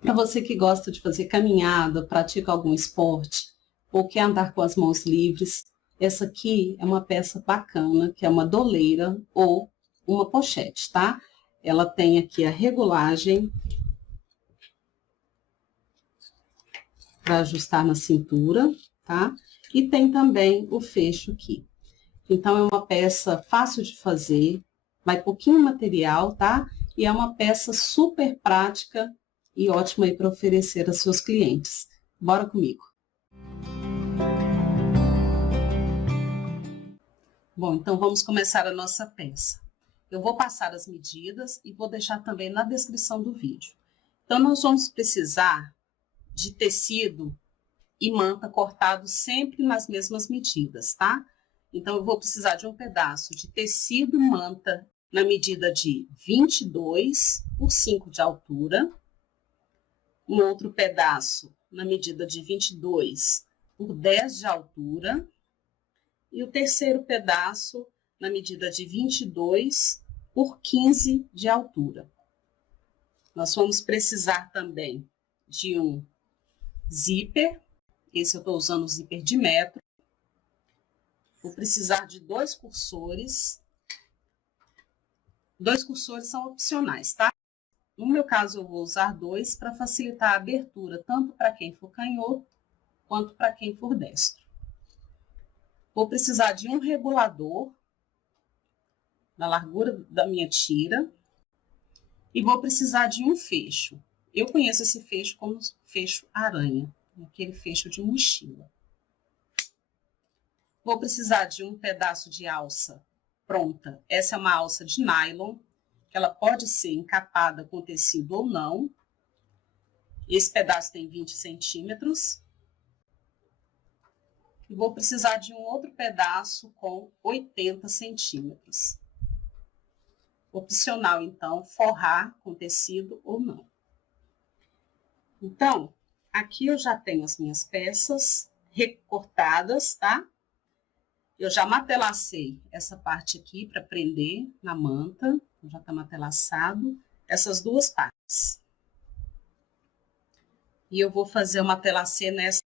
Para você que gosta de fazer caminhada, pratica algum esporte ou quer andar com as mãos livres, essa aqui é uma peça bacana, que é uma doleira ou uma pochete, tá? Ela tem aqui a regulagem para ajustar na cintura, tá? E tem também o fecho aqui. Então, é uma peça fácil de fazer, vai pouquinho material, tá? E é uma peça super prática e ótima aí para oferecer aos seus clientes. Bora comigo! Bom, então vamos começar a nossa peça. Eu vou passar as medidas e vou deixar também na descrição do vídeo. Então, nós vamos precisar de tecido e manta cortado sempre nas mesmas medidas, tá? Então, eu vou precisar de um pedaço de tecido e manta na medida de 22 por 5 de altura. Um outro pedaço na medida de 22 por 10 de altura. E o terceiro pedaço na medida de 22 por 15 de altura. Nós vamos precisar também de um zíper. Esse eu estou usando o zíper de metro. Vou precisar de 2 cursores. 2 cursores são opcionais, tá? No meu caso, eu vou usar 2 para facilitar a abertura, tanto para quem for canhoto, quanto para quem for destro. Vou precisar de um regulador na largura da minha tira e vou precisar de um fecho. Eu conheço esse fecho como fecho aranha, aquele fecho de mochila. Vou precisar de um pedaço de alça pronta. Essa é uma alça de nylon, que ela pode ser encapada com tecido ou não. Esse pedaço tem 20 centímetros. E vou precisar de um outro pedaço com 80 centímetros. Opcional, então, forrar com tecido ou não. Então, aqui eu já tenho as minhas peças recortadas, tá? Eu já matelacei essa parte aqui para prender na manta. Já está matelaçado. Essas duas partes. E eu vou fazer o matelacê nessa.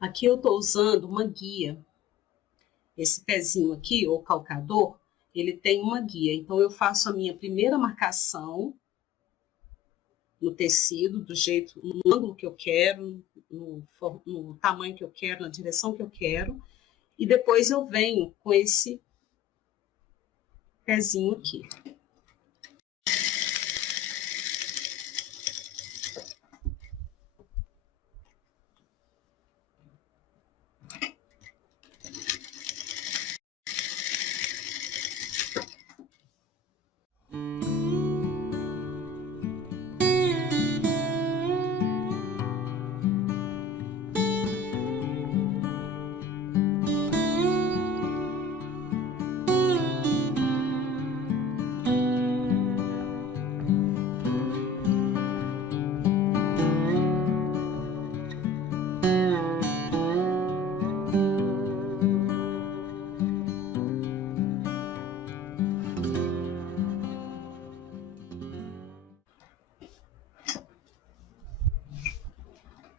Aqui eu estou usando uma guia. Esse pezinho aqui, ou calcador, ele tem uma guia. Então, eu faço a minha primeira marcação no tecido, do jeito, no ângulo que eu quero, no tamanho que eu quero, na direção que eu quero. E depois eu venho com esse pezinho aqui.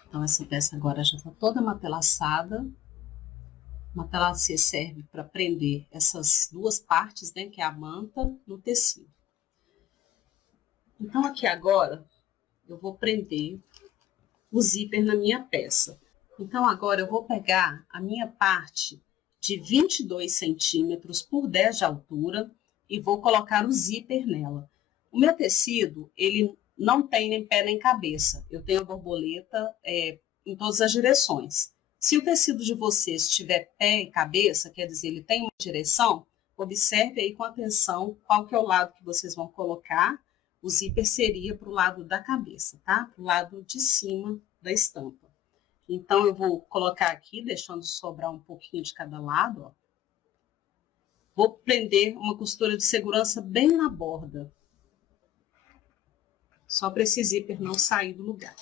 Então, essa peça agora já está toda matelaçada. Matelacê serve para prender essas duas partes, né, que é a manta, no tecido. Então, aqui agora, eu vou prender o zíper na minha peça. Então, agora eu vou pegar a minha parte de 22 centímetros por 10 de altura e vou colocar o zíper nela. O meu tecido, ele não tem nem pé nem cabeça. Eu tenho a borboleta em todas as direções. Se o tecido de vocês tiver pé e cabeça, quer dizer, ele tem uma direção, observe aí com atenção qual que é o lado que vocês vão colocar. O zíper seria para o lado da cabeça, tá? Para o lado de cima da estampa. Então, eu vou colocar aqui, deixando sobrar um pouquinho de cada lado, ó. Vou prender uma costura de segurança bem na borda. Só para esse zíper não sair do lugar.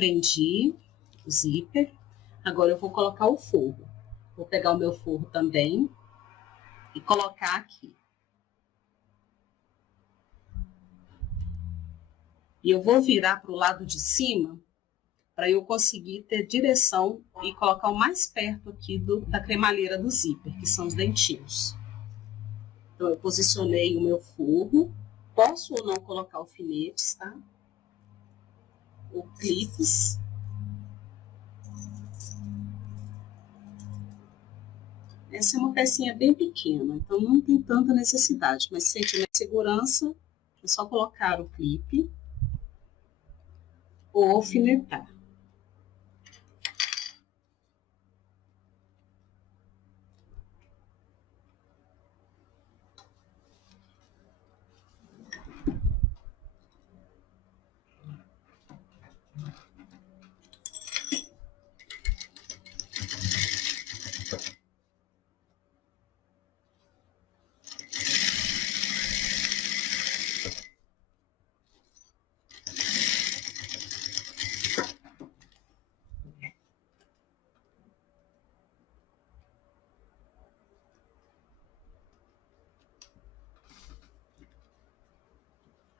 prendi o zíper. Agora eu vou colocar o forro. Vou pegar o meu forro também e colocar aqui. E eu vou virar para o lado de cima para eu conseguir ter direção e colocar o mais perto aqui da cremalheira do zíper, que são os dentinhos. Então, eu posicionei o meu forro. Posso ou não colocar alfinetes, tá? Ou clipes. Essa é uma pecinha bem pequena, então não tem tanta necessidade, mas se sentir mais segurança, é só colocar o clipe ou alfinetar.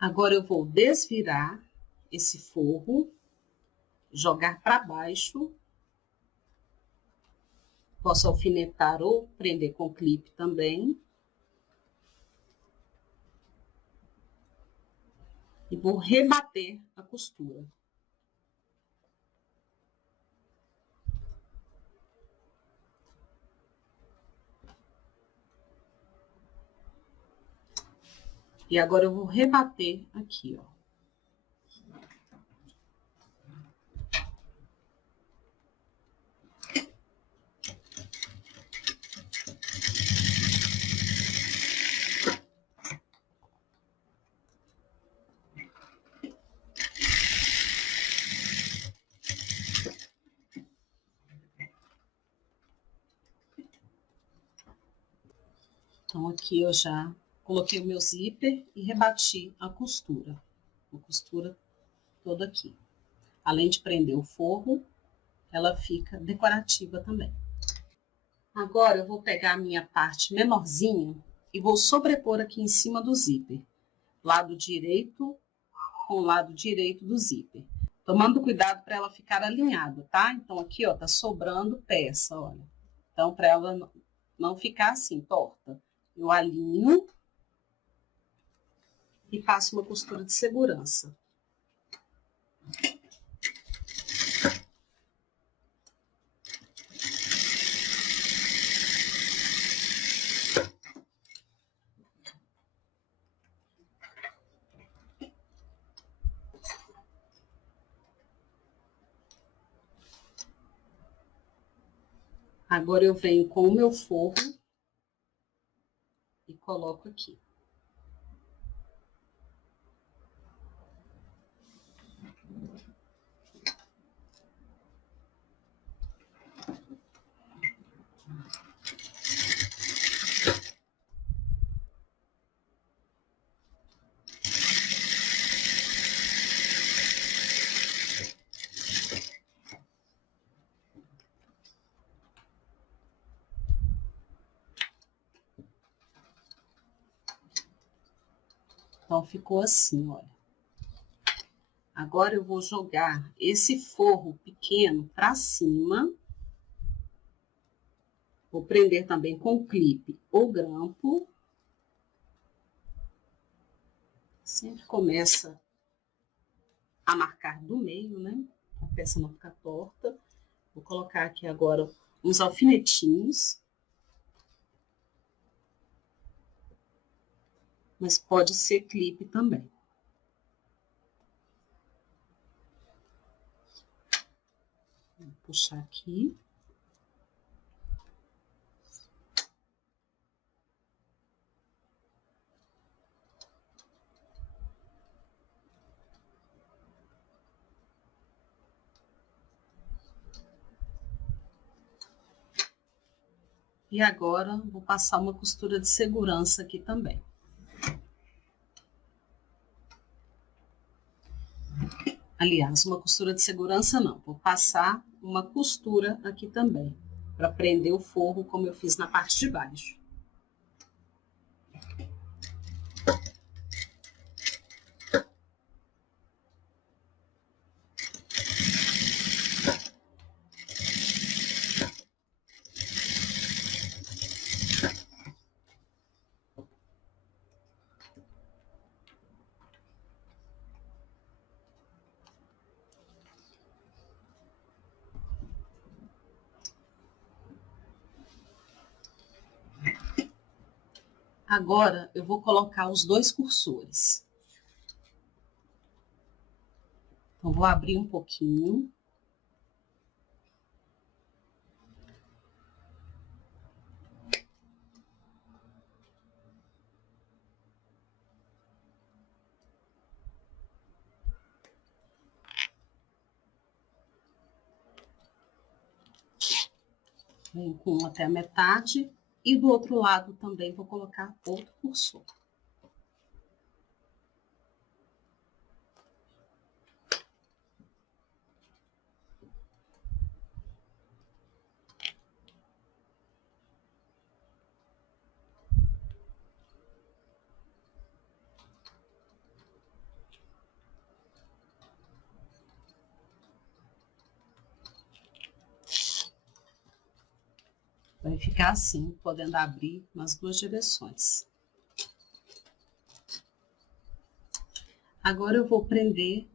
Agora eu vou desvirar esse forro, jogar para baixo. Posso alfinetar ou prender com clipe também. E vou rebater a costura. E agora eu vou rebater aqui, ó. Então, aqui eu já coloquei o meu zíper e rebati a costura toda aqui. Além de prender o forro, ela fica decorativa também. Agora eu vou pegar a minha parte menorzinha e vou sobrepor aqui em cima do zíper. Lado direito com o lado direito do zíper. Tomando cuidado para ela ficar alinhada, tá? Então aqui, ó, tá sobrando peça, olha. Então, para ela não ficar assim, torta, eu alinho e passo uma costura de segurança. Agora eu venho com o meu forro e coloco aqui. Então, ficou assim, olha. Agora eu vou jogar esse forro pequeno para cima. Vou prender também com clipe ou grampo. Sempre começa a marcar do meio, né? A peça não ficar torta. Vou colocar aqui agora uns alfinetinhos. Mas pode ser clipe também. Vou puxar aqui. E agora, vou passar uma costura de segurança aqui também. Aliás, uma costura de segurança não, vou passar uma costura aqui também, para prender o forro como eu fiz na parte de baixo. Agora, eu vou colocar os dois cursores. Então, vou abrir um pouquinho. Venho com um até a metade. E do outro lado também vou colocar outro cursor. Vai ficar assim, podendo abrir nas duas direções. Agora eu vou prender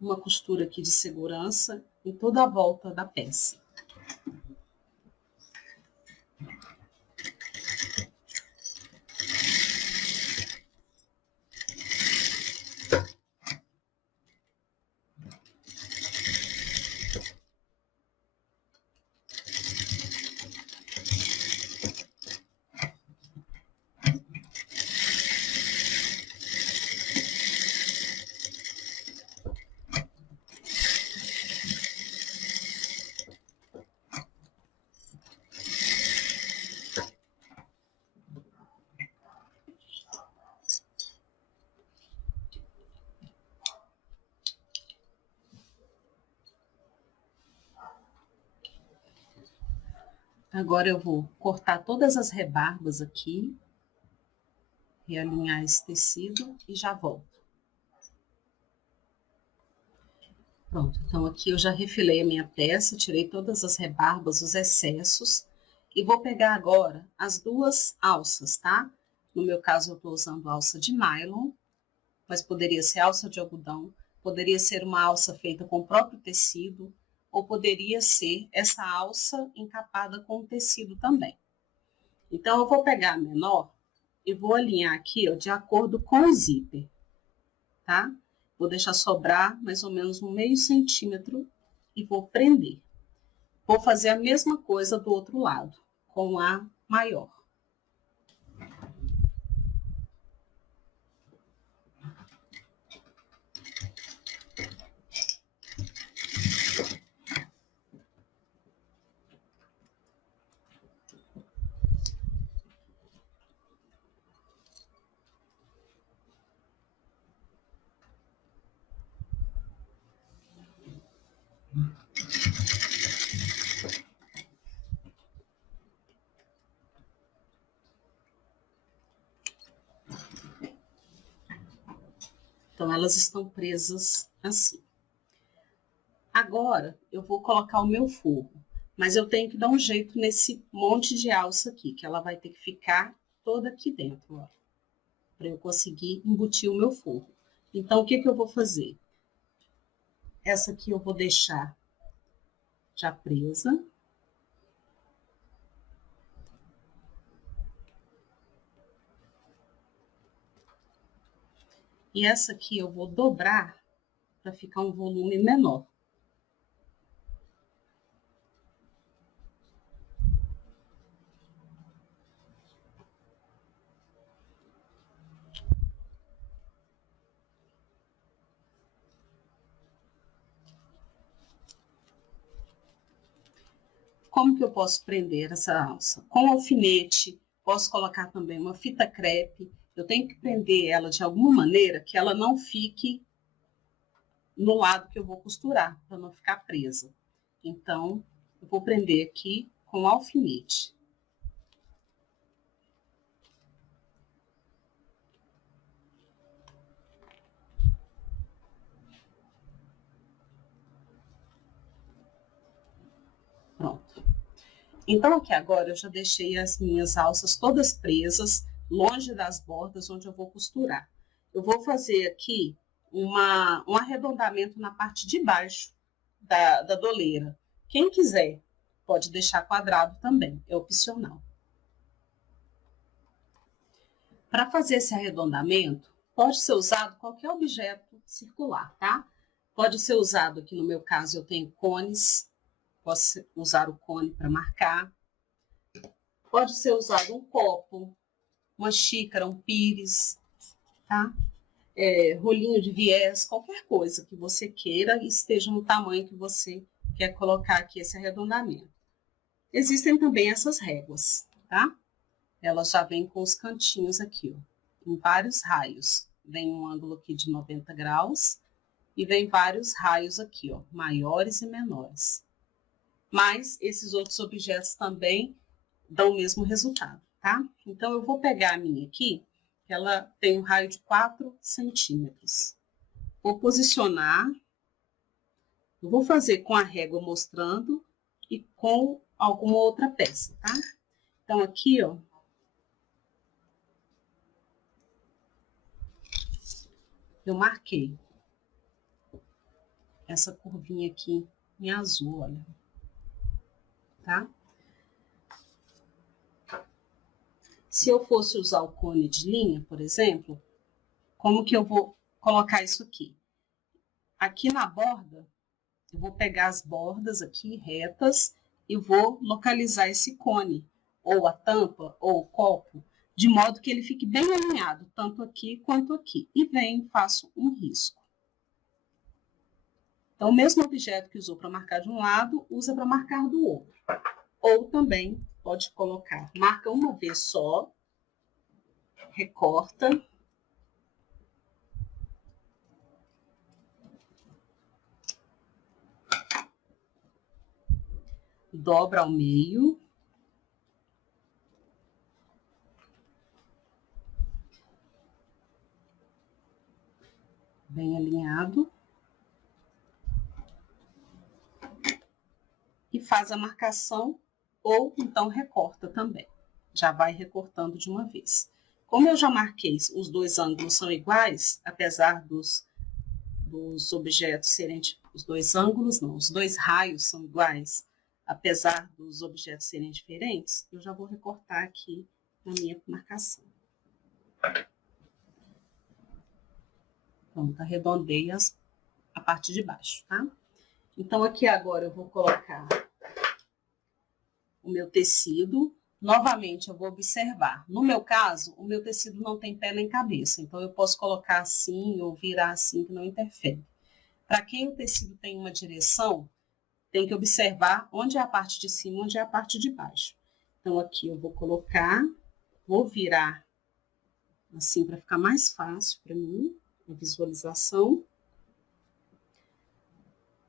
uma costura aqui de segurança em toda a volta da peça. Agora eu vou cortar todas as rebarbas aqui, realinhar esse tecido e já volto. Pronto, então aqui eu já refilei a minha peça, tirei todas as rebarbas, os excessos, e vou pegar agora as duas alças, tá? No meu caso eu estou usando alça de nylon, mas poderia ser alça de algodão, poderia ser uma alça feita com o próprio tecido, ou poderia ser essa alça encapada com o tecido também. Então, eu vou pegar a menor e vou alinhar aqui, ó, de acordo com o zíper, tá? Vou deixar sobrar mais ou menos 1/2 centímetro e vou prender. Vou fazer a mesma coisa do outro lado, com a maior. Então, elas estão presas assim. Agora, eu vou colocar o meu forro, mas eu tenho que dar um jeito nesse monte de alça aqui, que ela vai ter que ficar toda aqui dentro, ó, para eu conseguir embutir o meu forro. Então, o que que eu vou fazer? Essa aqui eu vou deixar já presa. E essa aqui eu vou dobrar para ficar um volume menor. Como que eu posso prender essa alça? Com alfinete, posso colocar também uma fita crepe. Eu tenho que prender ela de alguma maneira que ela não fique no lado que eu vou costurar, para não ficar presa. Então, eu vou prender aqui com alfinete. Pronto. Então, aqui agora eu já deixei as minhas alças todas presas, longe das bordas onde eu vou costurar. Eu vou fazer aqui um arredondamento na parte de baixo da doleira. Quem quiser pode deixar quadrado também, é opcional. Para fazer esse arredondamento, pode ser usado qualquer objeto circular, tá? Pode ser usado, aqui no meu caso eu tenho cones, posso usar o cone para marcar. Pode ser usado um copo, uma xícara, um pires, tá? Rolinho de viés, qualquer coisa que você queira e esteja no tamanho que você quer colocar aqui esse arredondamento. Existem também essas réguas, tá? Elas já vêm com os cantinhos aqui, ó, em vários raios. Vem um ângulo aqui de 90 graus e vem vários raios aqui, ó, maiores e menores. Mas esses outros objetos também dão o mesmo resultado, tá? Então, eu vou pegar a minha aqui, que ela tem um raio de 4 centímetros. Vou posicionar, eu vou fazer com a régua mostrando e com alguma outra peça, tá? Então, aqui, ó, eu marquei essa curvinha aqui em azul, olha, tá? Se eu fosse usar o cone de linha, por exemplo, como que eu vou colocar isso aqui? Aqui na borda, eu vou pegar as bordas aqui retas e vou localizar esse cone, ou a tampa, ou o copo, de modo que ele fique bem alinhado, tanto aqui quanto aqui. E venho e faço um risco. Então, o mesmo objeto que usou para marcar de um lado, usa para marcar do outro. Ou também pode colocar, marca uma vez só, recorta, dobra ao meio, bem alinhado, e faz a marcação, ou então recorta também. Já vai recortando de uma vez. Como eu já marquei, os dois ângulos são iguais, apesar dos objetos serem, os dois ângulos não, os dois raios são iguais, apesar dos objetos serem diferentes, eu já vou recortar aqui na minha marcação. Pronto, arredondei a parte de baixo, tá? Então, aqui agora eu vou colocar o meu tecido. Novamente, eu vou observar. No meu caso, o meu tecido não tem pé nem cabeça, então eu posso colocar assim ou virar assim, que não interfere. Para quem o tecido tem uma direção, tem que observar onde é a parte de cima, onde é a parte de baixo. Então, aqui eu vou colocar, vou virar assim para ficar mais fácil para mim, a visualização.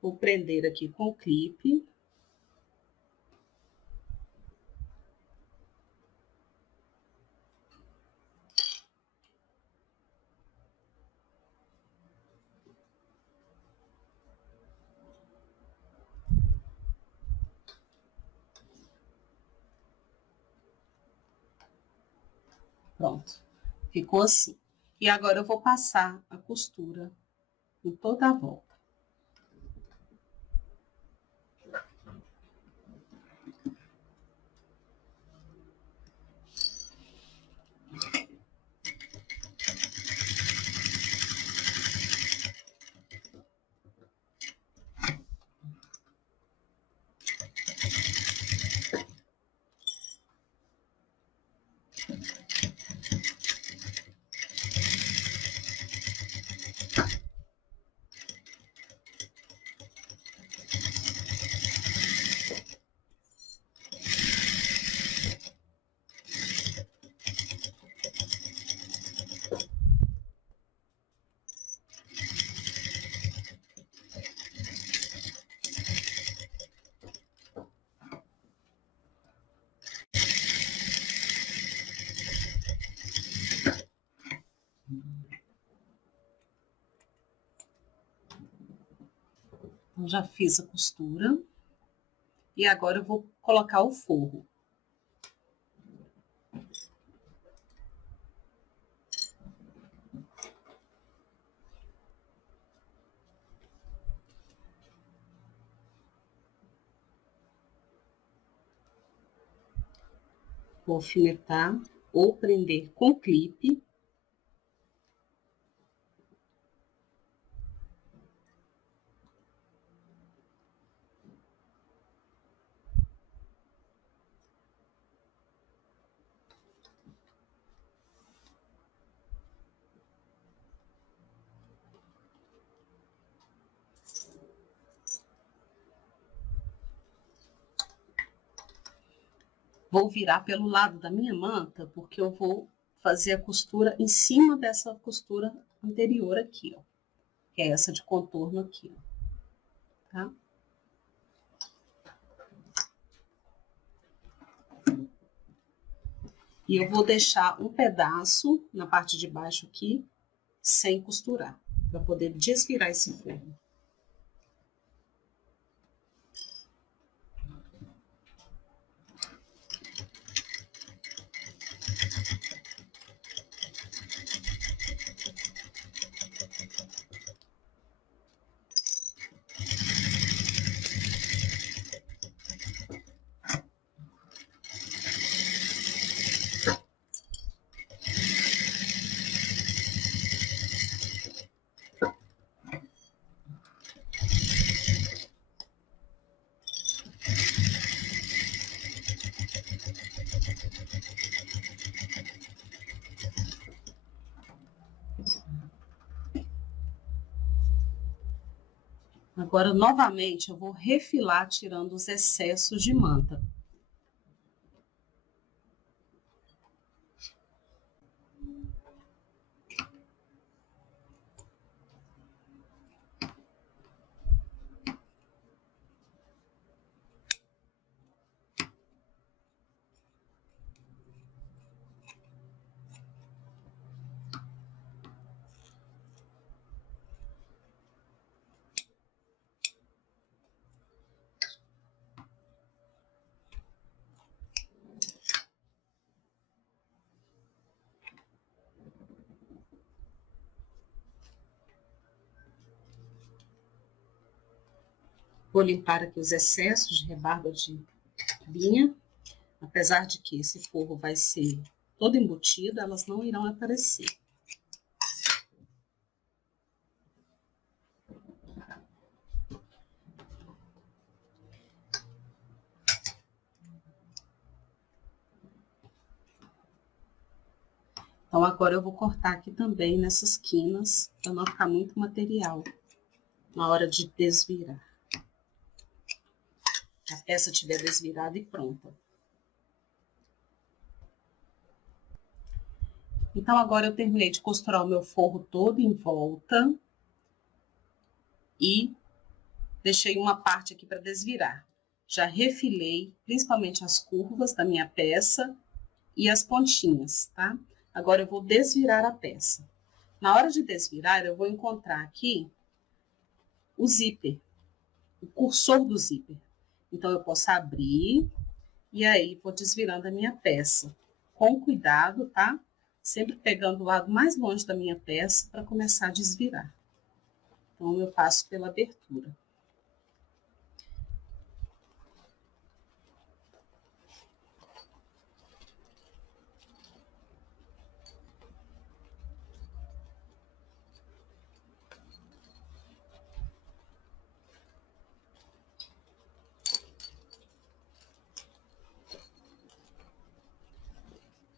Vou prender aqui com o clipe. Pronto, ficou assim. E agora eu vou passar a costura em toda a volta. Eu já fiz a costura. E agora eu vou colocar o forro. Vou alfinetar ou prender com clipe. Vou virar pelo lado da minha manta, porque eu vou fazer a costura em cima dessa costura anterior aqui, ó. Que é essa de contorno aqui, ó. Tá? E eu vou deixar um pedaço na parte de baixo aqui, sem costurar, para poder desvirar esse forro. Agora, novamente, eu vou refilar tirando os excessos de manta. Vou limpar aqui os excessos de rebarba de linha. Apesar de que esse forro vai ser todo embutido, elas não irão aparecer. Então, agora eu vou cortar aqui também nessas quinas, para não ficar muito material na hora de desvirar. A peça estiver desvirada e pronta. Então, agora eu terminei de costurar o meu forro todo em volta e deixei uma parte aqui para desvirar. Já refilei, principalmente as curvas da minha peça e as pontinhas, tá? Agora eu vou desvirar a peça. Na hora de desvirar, eu vou encontrar aqui o zíper, o cursor do zíper. Então, eu posso abrir e aí vou desvirando a minha peça. Com cuidado, tá? Sempre pegando o lado mais longe da minha peça para começar a desvirar. Então, eu passo pela abertura.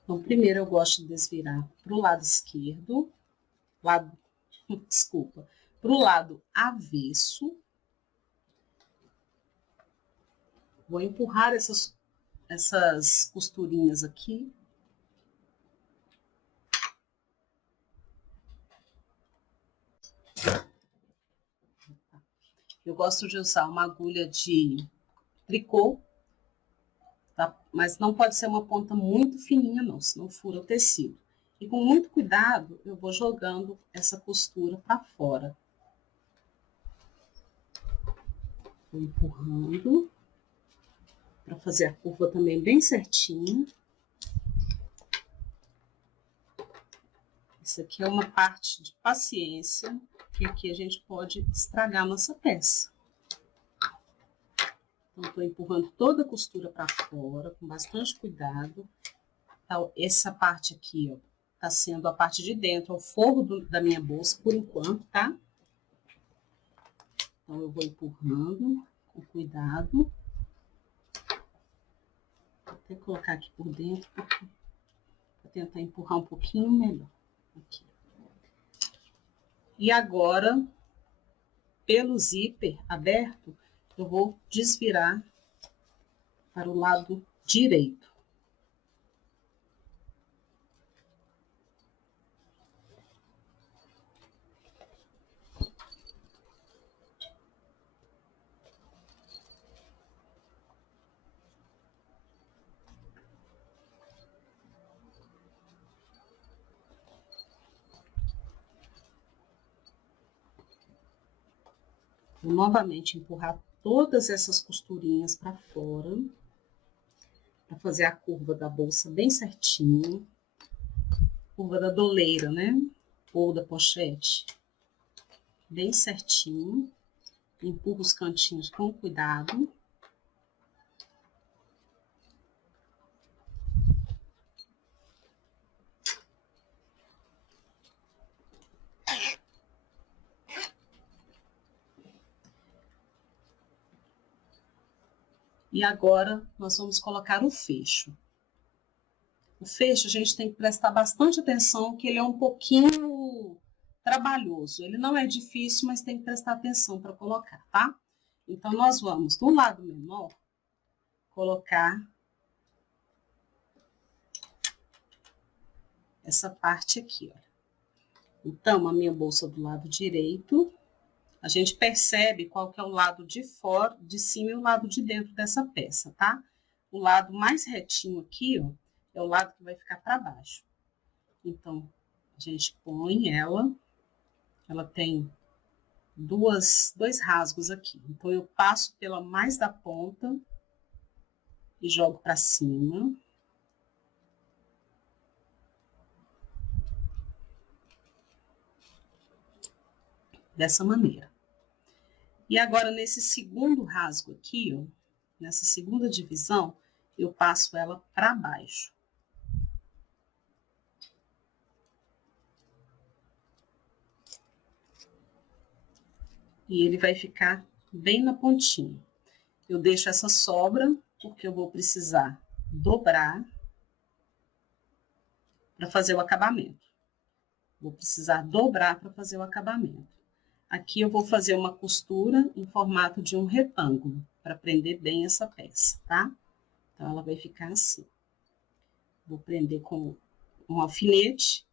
Então, primeiro eu gosto de desvirar para o lado esquerdo, desculpa, para o lado avesso. Vou empurrar essas costurinhas aqui. Eu gosto de usar uma agulha de tricô, tá? Mas não pode ser uma ponta muito fininha não, senão fura o tecido. E com muito cuidado, eu vou jogando essa costura para fora. Vou empurrando para fazer a curva também bem certinha. Isso aqui é uma parte de paciência, que aqui a gente pode estragar a nossa peça. Então, estou empurrando toda a costura para fora, com bastante cuidado. Então, essa parte aqui, ó, tá sendo a parte de dentro, o forro da minha bolsa, por enquanto, tá? Então, eu vou empurrando com cuidado. Vou até colocar aqui por dentro, para tentar empurrar um pouquinho melhor. Aqui. E agora, pelo zíper aberto, eu vou desvirar para o lado direito. Vou novamente empurrar todas essas costurinhas para fora, para fazer a curva da bolsa bem certinho. Curva da doleira, né? Ou da pochete. Bem certinho. Empurro os cantinhos com cuidado. E agora, nós vamos colocar o fecho. O fecho, a gente tem que prestar bastante atenção, que ele é um pouquinho trabalhoso. Ele não é difícil, mas tem que prestar atenção para colocar, tá? Então, nós vamos, do lado menor, colocar essa parte aqui, ó. Então, a minha bolsa do lado direito, a gente percebe qual que é o lado de fora, de cima e o lado de dentro dessa peça, tá? O lado mais retinho aqui, ó, é o lado que vai ficar para baixo. Então, a gente põe ela tem dois rasgos aqui. Então, eu passo pela mais da ponta e jogo para cima. Dessa maneira. E agora, nesse segundo rasgo aqui, ó, nessa segunda divisão, eu passo ela para baixo. E ele vai ficar bem na pontinha. Eu deixo essa sobra, porque eu vou precisar dobrar para fazer o acabamento. Vou precisar dobrar para fazer o acabamento. Aqui eu vou fazer uma costura em formato de um retângulo, para prender bem essa peça, tá? Então, ela vai ficar assim. Vou prender com um alfinete.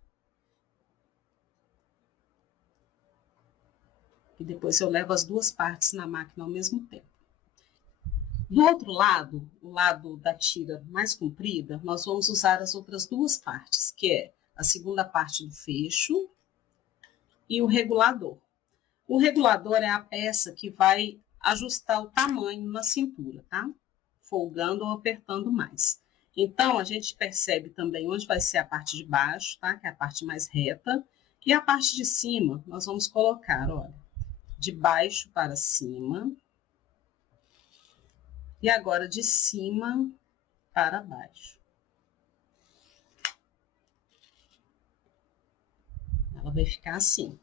E depois eu levo as duas partes na máquina ao mesmo tempo. Do outro lado, o lado da tira mais comprida, nós vamos usar as outras duas partes, que é a segunda parte do fecho e o regulador. O regulador é a peça que vai ajustar o tamanho na cintura, tá? Folgando ou apertando mais. Então, a gente percebe também onde vai ser a parte de baixo, tá? Que é a parte mais reta. E a parte de cima, nós vamos colocar, olha, de baixo para cima. E agora de cima para baixo. Ela vai ficar assim.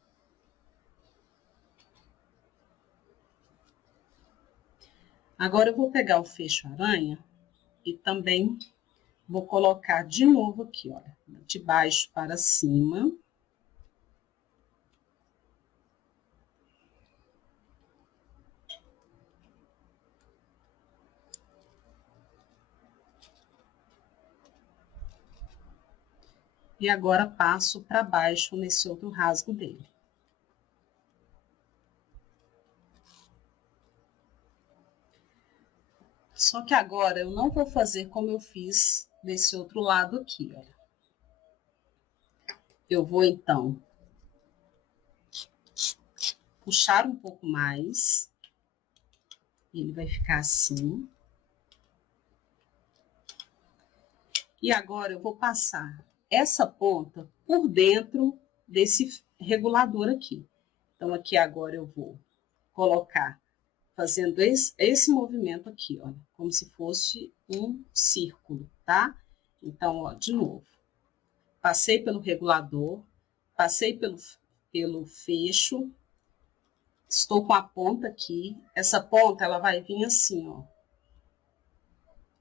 Agora eu vou pegar o fecho aranha e também vou colocar de novo aqui, olha, de baixo para cima. E agora passo para baixo nesse outro rasgo dele. Só que agora eu não vou fazer como eu fiz desse outro lado aqui, olha. Eu vou, então, puxar um pouco mais. Ele vai ficar assim. E agora eu vou passar essa ponta por dentro desse regulador aqui. Então, aqui agora eu vou colocar, fazendo esse movimento aqui, olha, como se fosse um círculo, tá? Então, ó, de novo, passei pelo regulador, passei pelo fecho, estou com a ponta aqui, essa ponta ela vai vir assim, ó,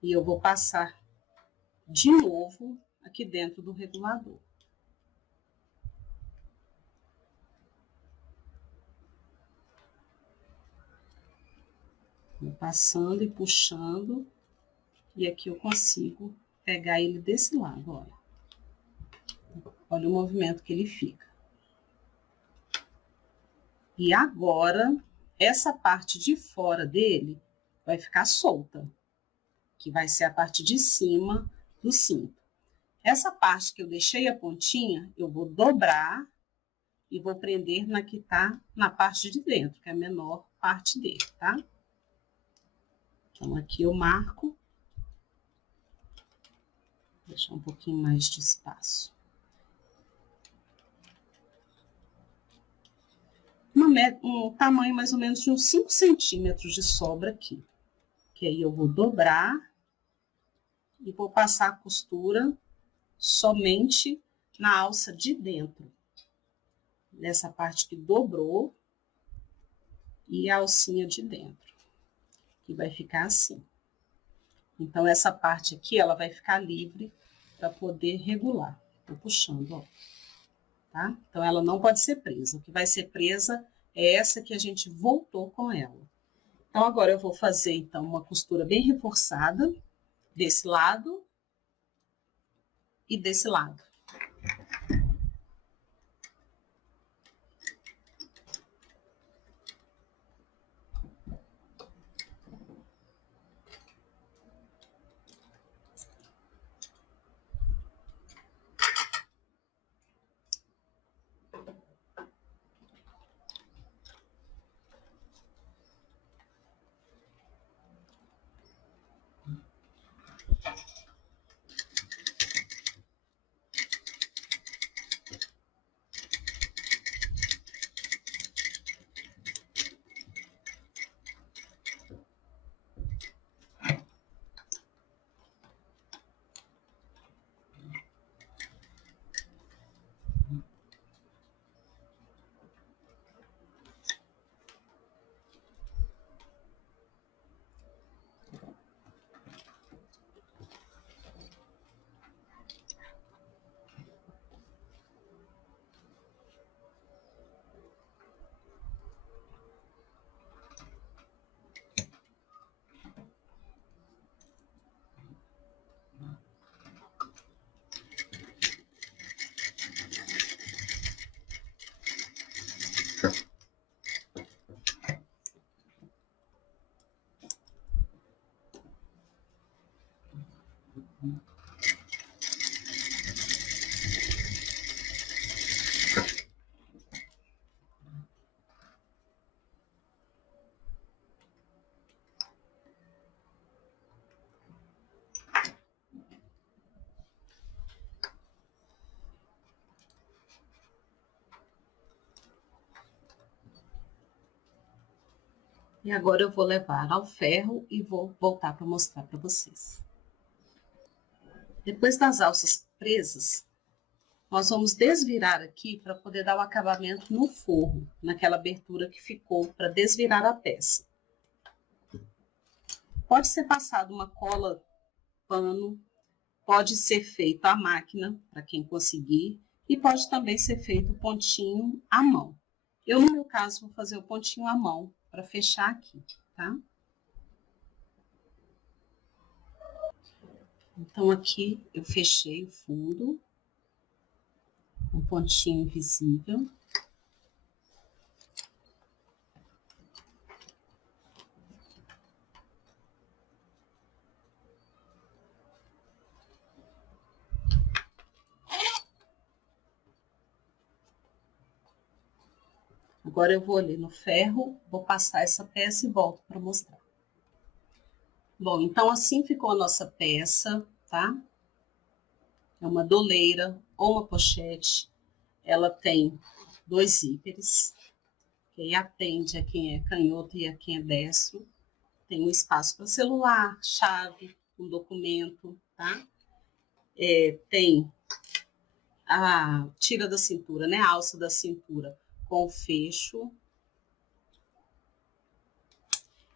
e eu vou passar de novo aqui dentro do regulador. Vou passando e puxando, e aqui eu consigo pegar ele desse lado, olha. Olha o movimento que ele fica. E agora, essa parte de fora dele vai ficar solta, que vai ser a parte de cima do cinto. Essa parte que eu deixei a pontinha, eu vou dobrar e vou prender na que tá na parte de dentro, que é a menor parte dele, tá? Então, aqui eu marco. Vou deixar um pouquinho mais de espaço. Um tamanho mais ou menos de uns 5 centímetros de sobra aqui. Que aí eu vou dobrar e vou passar a costura somente na alça de dentro. Nessa parte que dobrou e a alcinha de dentro. Que vai ficar assim. Então, essa parte aqui, ela vai ficar livre para poder regular. Tô puxando, ó. Tá? Então, ela não pode ser presa. O que vai ser presa é essa que a gente voltou com ela. Então, agora eu vou fazer, então, uma costura bem reforçada desse lado e desse lado. E agora eu vou levar ao ferro e vou voltar para mostrar para vocês. Depois das alças presas, nós vamos desvirar aqui para poder dar o acabamento no forro, naquela abertura que ficou para desvirar a peça. Pode ser passado uma cola pano, pode ser feito à máquina, para quem conseguir, e pode também ser feito o pontinho à mão. Eu, no meu caso, vou fazer o pontinho à mão para fechar aqui, tá? Então, aqui eu fechei o fundo, um pontinho invisível. Agora eu vou ali no ferro, vou passar essa peça e volto para mostrar. Bom, então assim ficou a nossa peça, tá? É uma doleira ou uma pochete. Ela tem 2 zíperes, que atende a quem é canhoto e a quem é destro. Tem um espaço para celular, chave, um documento, tá? Tem a tira da cintura, né? A alça da cintura com o fecho.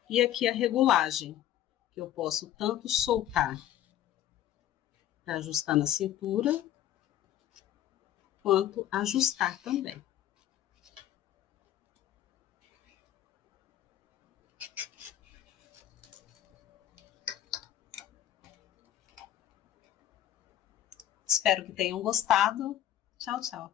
E aqui a regulagem, que eu posso tanto soltar para ajustar na cintura, quanto ajustar também. Espero que tenham gostado. Tchau, tchau.